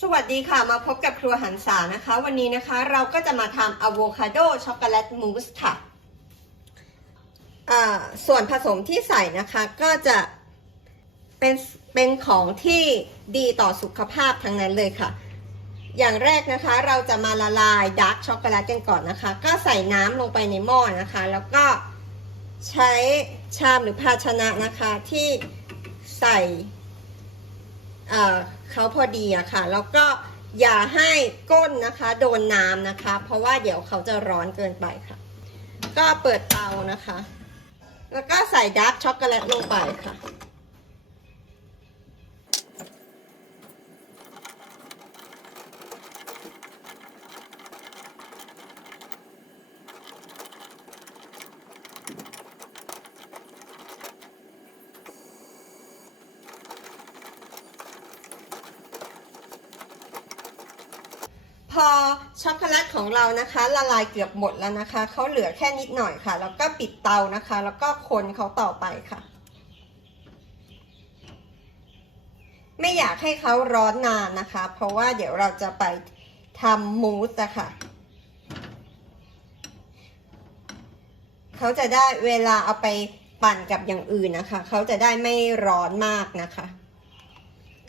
สวัสดีค่ะมาพบกับครัวหันษานะคะ วันนี้นะคะเราก็จะมาทำอะโวคาโดช็อกโกแลตมูสค่ะ ส่วนผสมที่ใส่นะคะก็จะเป็นเป็นของที่ดีต่อสุขภาพทั้งนั้นเลยค่ะ อย่างแรกนะคะเราจะมาละลายดาร์กช็อกโกแลตกันก่อนนะคะ ก็ใส่น้ำลงไปในหม้อนะคะ แล้วก็ใช้ชามหรือภาชนะนะคะที่ใส่ เเขาพอดีอะค่ะ แล้วก็อย่าให้ก้นนะคะ โดนน้ำนะคะ เพราะว่าเดี๋ยวเขาจะร้อนเกินไปค่ะ ก็เปิดเตานะคะ แล้วก็ใส่ดาร์กช็อกโกแลตลงไปค่ะ พอช็อกโกแลตของเรานะคะ ละลายเกือบหมดแล้วนะคะเขาเหลือแค่นิดหน่อยค่ะ แล้วก็ปิดเตานะคะ แล้วก็คนเขาต่อไปค่ะ ไม่อยากให้เขาร้อนนานนะคะ เพราะว่าเดี๋ยวเราจะไปทำมูสอะค่ะเขาจะได้เวลาเอาไปปั่นกับอย่างอื่นนะคะ เขาจะได้ไม่ร้อนมากนะคะ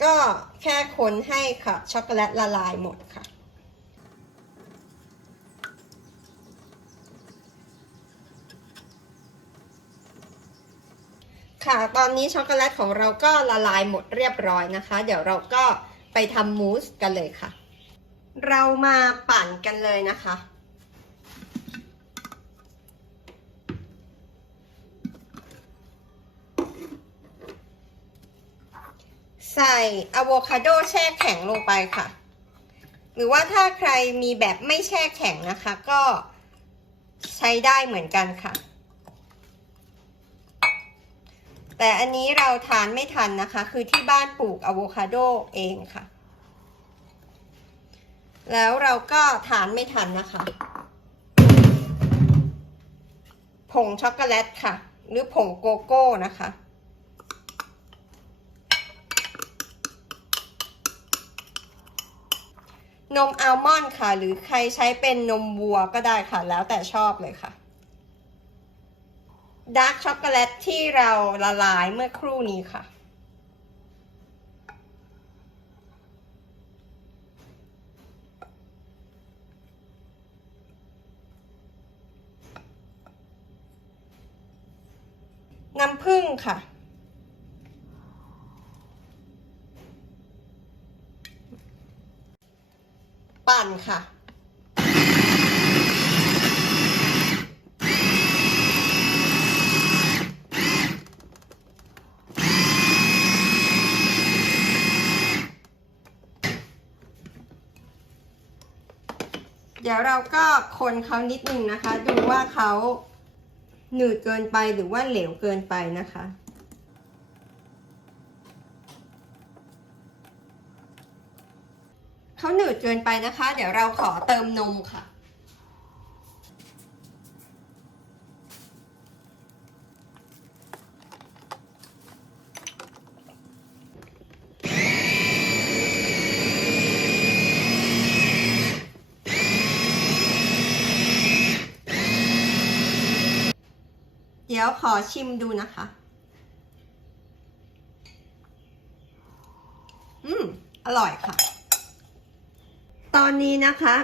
ก็แค่คนให้ค่ะช็อกโกแลตละลายหมดค่ะ ค่ะ ตอนนี้ช็อกโกแลตของเราก็ละลายหมดเรียบร้อยนะคะ เดี๋ยวเราก็ไปทำมูสกันเลยค่ะ เรามาปั่นกันเลยนะคะ ใส่อะโวคาโดแช่แข็งลงไปค่ะ หรือว่าถ้าใครมีแบบไม่แช่แข็งนะคะ ก็ใช้ได้เหมือนกันค่ะ แต่อันนี้เราทานไม่ทันนะคะ คือที่บ้านปลูกอะโวคาโดเองค่ะ แล้วเราก็ทานไม่ทันนะคะ ผงช็อกโกแลตค่ะ หรือผงโกโก้นะคะนมอัลมอนด์ค่ะ หรือใครใช้เป็นนมวัวก็ได้ค่ะ แล้วแต่ชอบเลยค่ะ ดาร์กช็อกโกแลตที่เราละลายเมื่อครู่นี้ค่ะ น้ำผึ้งค่ะ ปั่นค่ะ ดี๋ยวเราก็คนเขานิดนึงนะคะ ดูว่าเขาหนืดเกินไปหรือว่าเหลวเกินไปนะคะ เขาหนืดเกินไปนะคะ เดี๋ยวเราขอเติมนมค่ะ เดี๋ยวขอชิมดูนะคะ อืม อร่อยค่ะ ตอนนี้นะคะ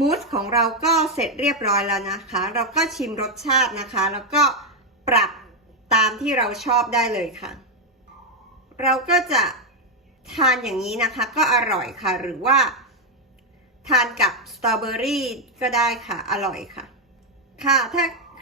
มูสของเราก็เสร็จเรียบร้อยแล้วนะคะ เราก็ชิมรสชาตินะคะ แล้วก็ปรับตามที่เราชอบได้เลยค่ะ เราก็จะทานอย่างนี้นะคะ ก็อร่อยค่ะ หรือว่า ทานกับสตรอเบอรี่ก็ได้ค่ะ อร่อยค่ะ ค่ะ ถ้า